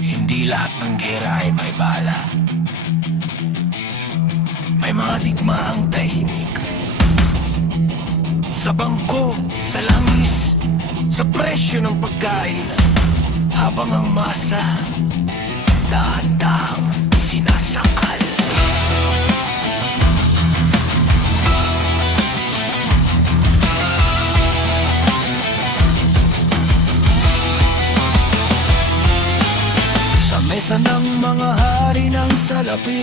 Hindi lahat ng gera ay may bala. May mga digmaang tahimik. Sa bangko, sa langis, sa presyo ng pagkain, habang ang masa dahan-dahang sinasakal. Sa mesa ng mga hari ng salapi,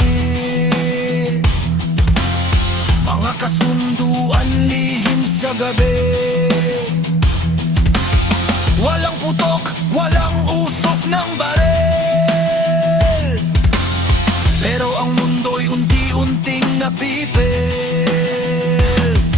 mga kasunduan lihim sa gabi. Walang putok, walang usok ng baril, pero ang mundo'y unti-unting napipil.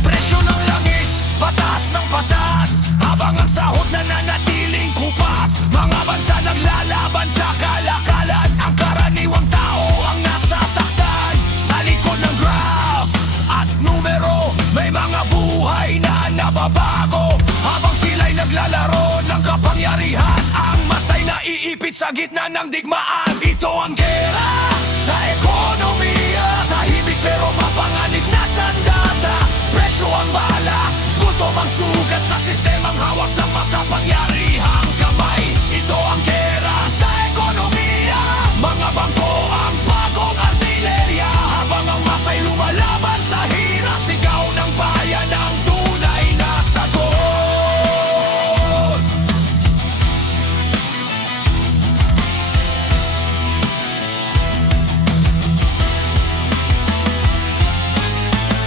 Presyo ng langis, patas ng patas, habang ang sahod nananatiling kupas. Mga bansa naglalaban sa kalakalan, ang karaniwang tao ang nasasaktan. Sa likod ng graph at numero, may mga buhay na nababago. Habang sila'y naglalaro ng kapangyarihan, ang masay na iipit sa gitna ng digmaan. Ito ang gera sa ekonomiya, tahimik pero mapanganib na sandata. Presyo ang bala, gutom ang sugat sa sistemang hawak ng makapangyarihang kamay. Ito ang gera sa ekonomiya, mga bangko ang bagong artilerya. Habang ang masay lumalaban sa hirap, sigaw ng bayan ang tunay na sagot.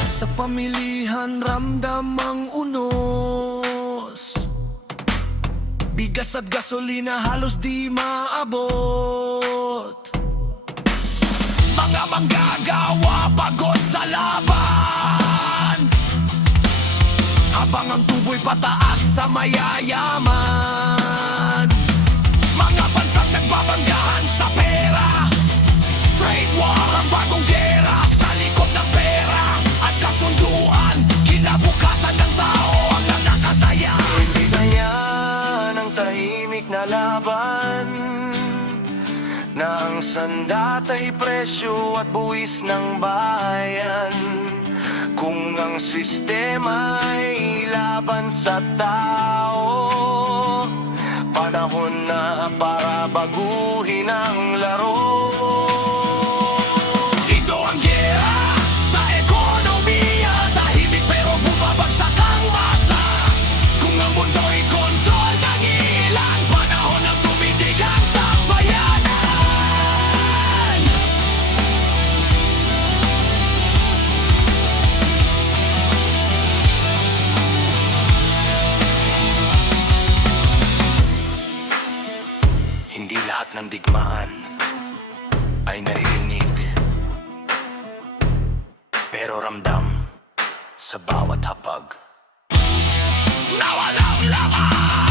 Sa pamilihan ramdam ang unos, bigas at gasolina halos di maabot. Mga manggagawa pagod sa laban, habang ang tubo'y pataas sa mayayaman. Mga bansang nagbabanggahan sa pera, trade war ang bagong gera. Sa likod ng pera at kasunduan, kinabukasan ng tao ang nakataya. Hindi na yan ang tahimik na laban, na ang sandat ay presyo at buwis ng bayan. Kung ang sistema ay laban sa tao, panahon na para baguhin ang laro. Ito ang gera sa ekonomiya, tahimik pero bumabagsak ang masa. Kung ang mundo'y kontrol ng ilan, panahon ng tumindig ang sambayanan. Hindi lahat ng digmaan ay naririnig, pero ramdam sa bawat hapag na walang laman.